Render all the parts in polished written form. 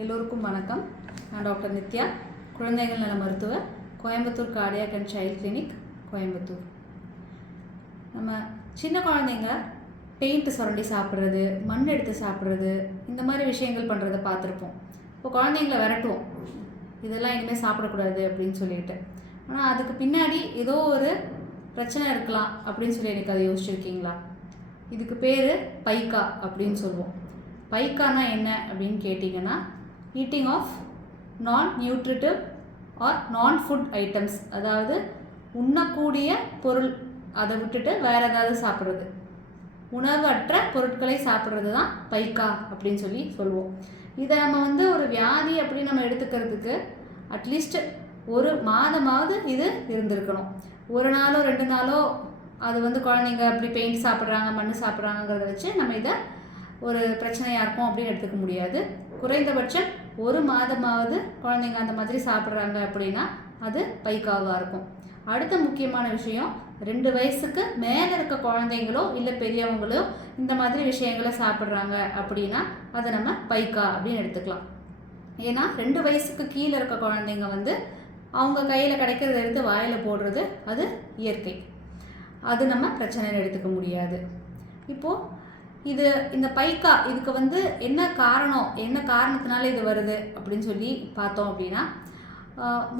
எல்லோருக்கும் வணக்கம். நான் டாக்டர் நித்யா, குழந்தைகள் நல மருத்துவர், Coimbatore cardiac and child clinic, Coimbatore. நம்ம சின்ன குழந்தைங்க பெயிண்ட்டு சுரண்டி சாப்பிட்றது, மண் எடுத்து சாப்பிட்றது, இந்த மாதிரி விஷயங்கள் பண்ணுறதை பார்த்துருப்போம். இப்போ குழந்தைங்கள விரட்டுவோம், இதெல்லாம் இனிமேல் சாப்பிடக்கூடாது அப்படின்னு சொல்லிட்டு. ஆனால் அதுக்கு பின்னாடி ஏதோ ஒரு பிரச்சனை இருக்கலாம் அப்படின்னு சொல்லி எனக்கு அதை யோசிச்சுருக்கீங்களா? இதுக்கு பேர் பைக்கா அப்படின்னு சொல்லுவோம். பைக்கானா என்ன அப்படின்னு கேட்டிங்கன்னா, ஈட்டிங் ஆஃப் நான் நியூட்ரிட்டிவ் ஆர் நான் ஃபுட் ஐட்டம்ஸ், அதாவது உண்ணக்கூடிய பொருள் அதை விட்டுட்டு வேறு ஏதாவது சாப்பிட்றது, உணவற்ற பொருட்களை சாப்பிட்றது தான் பைக்கா அப்படின்னு சொல்லி சொல்லுவோம். இதை நம்ம ஒரு வியாதி அப்படின்னு நம்ம எடுத்துக்கிறதுக்கு அட்லீஸ்ட் ஒரு மாதமாவது இது இருந்திருக்கணும். ஒரு நாளோ 2 நாளோ அது குழந்தைங்க அப்படி பெயிண்ட் சாப்பிட்றாங்க, மண் சாப்பிட்றாங்கிறத வச்சு நம்ம இதை ஒரு பிரச்சனையாக இருக்கும் அப்படின்னு எடுத்துக்க முடியாது. குறைந்தபட்சம் ஒரு மாதமாவது குழந்தைங்க அந்த மாதிரி சாப்பிட்றாங்க அப்படின்னா அது பைக்காவாக இருக்கும். அடுத்த முக்கியமான விஷயம், 2 வயசுக்கு மேலே இருக்க குழந்தைங்களோ இல்லை பெரியவங்களோ இந்த மாதிரி விஷயங்களை சாப்பிட்றாங்க அப்படின்னா அதை நம்ம பைக்கா அப்படின்னு எடுத்துக்கலாம். ஏன்னா 2 வயசுக்கு கீழே இருக்க குழந்தைங்க அவங்க கையில் கிடைக்கிறத எடுத்து வாயில் போடுறது அது இயற்கை, அது நம்ம பிரச்சனைன்னு எடுத்துக்க முடியாது. இப்போது இந்த பைக்கா இதுக்கு என்ன காரணம், என்ன காரணத்தினால இது வருது அப்படின்னு சொல்லி பார்த்தோம் அப்படின்னா,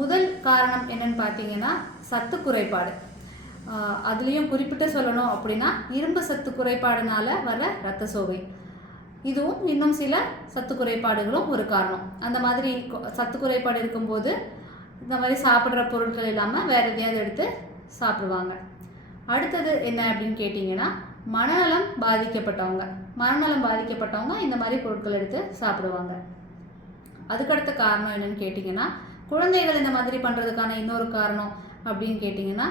முதல் காரணம் என்னன்னு பார்த்தீங்கன்னா சத்து குறைபாடு. அதுலேயும் குறிப்பிட்டு சொல்லணும் அப்படின்னா இரும்பு சத்து குறைபாடுனால வர இரத்த சோகை, இதுவும் இன்னும் சில சத்து குறைபாடுகளும் ஒரு காரணம். அந்த மாதிரி சத்து குறைபாடு இருக்கும்போது இந்த மாதிரி சாப்பிட்ற பொருட்கள் இல்லாமல் வேறு எதையாவது எடுத்து சாப்பிடுவாங்க. அடுத்தது என்ன அப்படின்னு கேட்டிங்கன்னா, மனநலம் பாதிக்கப்பட்டவங்க இந்த மாதிரி பொருட்கள் எடுத்து சாப்பிடுவாங்க. அதுக்கடுத்த காரணம் என்னன்னு கேட்டிங்கன்னா, குழந்தைகள் இந்த மாதிரி பண்ணுறதுக்கான இன்னொரு காரணம் அப்படின்னு கேட்டிங்கன்னா,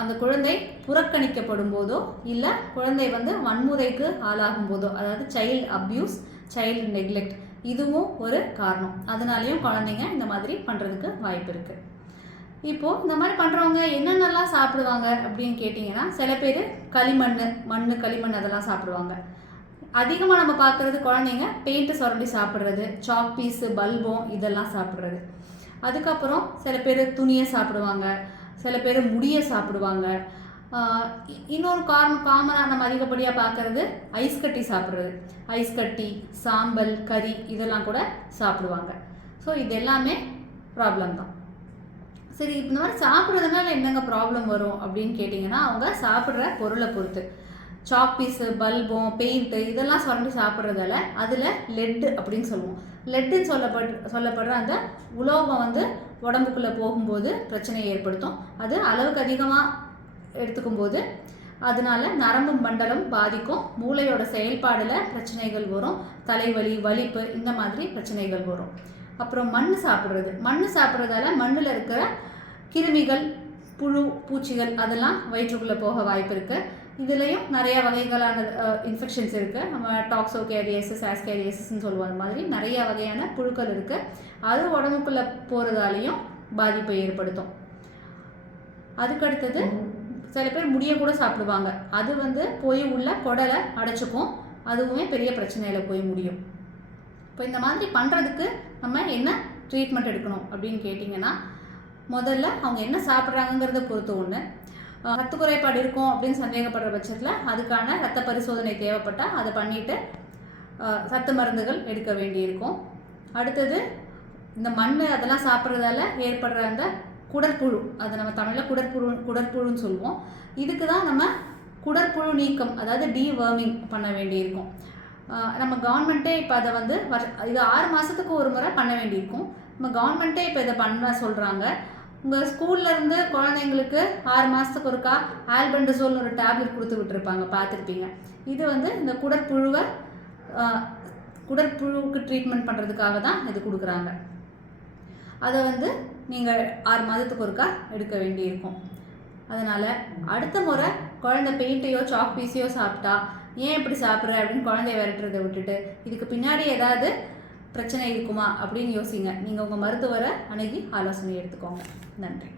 அந்த குழந்தை புறக்கணிக்கப்படும் போதோ இல்லை குழந்தை வன்முறைக்கு ஆளாகும் போதோ, அதாவது சைல்டு அப்யூஸ், சைல்டு நெக்லெக்ட், இதுவும் ஒரு காரணம். அதனாலேயும் குழந்தைங்க இந்த மாதிரி பண்ணுறதுக்கு வாய்ப்பு இருக்குது. இப்போது இந்த மாதிரி பண்ணுறவங்க என்னென்னலாம் சாப்பிடுவாங்க அப்படின்னு கேட்டிங்கன்னா, சில பேர் களிமண் அதெல்லாம் சாப்பிடுவாங்க. அதிகமாக நம்ம பார்க்குறது குழந்தைங்க பெயிண்ட்டு சுரண்டி சாப்பிட்றது, சாக் பீஸு, பல்பம் இதெல்லாம் சாப்பிட்றது. அதுக்கப்புறம் சில பேர் துணியை சாப்பிடுவாங்க, சில பேர் முடியை சாப்பிடுவாங்க. இன்னொரு காமனாக நம்ம அதிகப்படியாக பார்க்குறது ஐஸ் கட்டி சாப்பிட்றது. ஐஸ் கட்டி, சாம்பல், கறி இதெல்லாம் கூட சாப்பிடுவாங்க. ஸோ இது எல்லாமே ப்ராப்ளம் தான். சரி, இந்த மாதிரி சாப்பிட்றதுனால என்னங்க ப்ராப்ளம் வரும் அப்படின்னு கேட்டிங்கன்னா, அவங்க சாப்பிட்ற பொருளை பொறுத்து. சாக் பீஸு, பல்பம், பெயிண்ட்டு இதெல்லாம் சுரண்டி சாப்பிட்றதால அதில் லெட்டு அப்படின்னு சொல்லுவோம். லெட்டுன்னு சொல்லப்படுற அந்த உலோகம் உடம்புக்குள்ளே போகும்போது பிரச்சனையை ஏற்படுத்தும். அது அளவுக்கு அதிகமாக எடுத்துக்கும் போது அதனால நரம்பு மண்டலம் பாதிக்கும், மூளையோட செயல்பாடில் பிரச்சனைகள் வரும், தலைவலி, வலிப்பு இந்த மாதிரி பிரச்சனைகள் வரும். அப்புறம் மண் சாப்பிட்றதால மண்ணில் இருக்கிற கிருமிகள், புழு, பூச்சிகள் அதெல்லாம் வயிற்றுக்குள்ளே போக வாய்ப்பு இருக்குது. இதுலேயும் நிறையா வகைகளான இன்ஃபெக்ஷன்ஸ் இருக்குது. நம்ம டாக்ஸோகேரியாசிஸ், ஆஸ்கேரியாசிஸ்ன்னு சொல்லுவோம். அந்த மாதிரி நிறையா வகையான புழுக்கள் இருக்குது. அது உடம்புக்குள்ளே போகிறதாலையும் பாதிப்பை ஏற்படுத்தும். அதுக்கடுத்தது சில பேர் முடியை கூட சாப்பிடுவாங்க. அது போய் உள்ள குடலை அடைச்சிக்கும், அதுவுமே பெரிய பிரச்சனையில் போய் முடியும். இப்போ இந்த மாதிரி பண்ணுறதுக்கு நம்ம என்ன ட்ரீட்மெண்ட் எடுக்கணும் அப்படின்னு கேட்டிங்கன்னா, முதல்ல அவங்க என்ன சாப்பிட்றாங்கிறத பொறுத்து ஒன்று. ரத்த குறைபாடு இருக்கும் அப்படின்னு சந்தேகப்படுற பட்சத்தில் அதுக்கான ரத்த பரிசோதனை தேவைப்பட்டால் அதை பண்ணிவிட்டு சத்து மருந்துகள் எடுக்க வேண்டியிருக்கும். அடுத்தது இந்த மண் அதெல்லாம் சாப்பிட்றதால ஏற்படுற அந்த குடற்புழு, அதை நம்ம தமிழில் குடற்புழுன்னு சொல்லுவோம். இதுக்கு தான் நம்ம குடற்புழு நீக்கம், அதாவது டீவர்மிங் பண்ண வேண்டியிருக்கும். நம்ம கவர்மெண்ட்டே இப்போ அதை இது 6 மாதத்துக்கு ஒரு முறை பண்ண வேண்டியிருக்கும். நம்ம கவர்மெண்ட்டே இப்போ இதை பண்ண சொல்கிறாங்க. உங்கள் ஸ்கூல்லேருந்து குழந்தைங்களுக்கு 6 மாதத்துக்கு ஒருக்கா ஆல்பெண்டசோல்னு ஒரு டேப்லெட் கொடுத்து விட்டுருப்பாங்க, பார்த்துருப்பீங்க. இது இந்த குடற்புழுவுக்கு ட்ரீட்மெண்ட் பண்ணுறதுக்காக தான் இது கொடுக்குறாங்க. அதை நீங்கள் 6 மாதத்துக்கு ஒருக்கா எடுக்க வேண்டியிருக்கும். அதனால் அடுத்த முறை குழந்தை பெயிண்ட்டையோ சாக் பீஸையோ சாப்பிட்டா ஏன் இப்படி சாப்பிட்ற அப்படின்னு குழந்தைய விரட்டுறதை விட்டுட்டு இதுக்கு பின்னாடி ஏதாவது பிரச்சனை இருக்குமா அப்படின்னு யோசிங்க. நீங்கள் உங்கள் மருத்துவரை அணுகி ஆலோசனை எடுத்துக்கோங்க. நன்றி.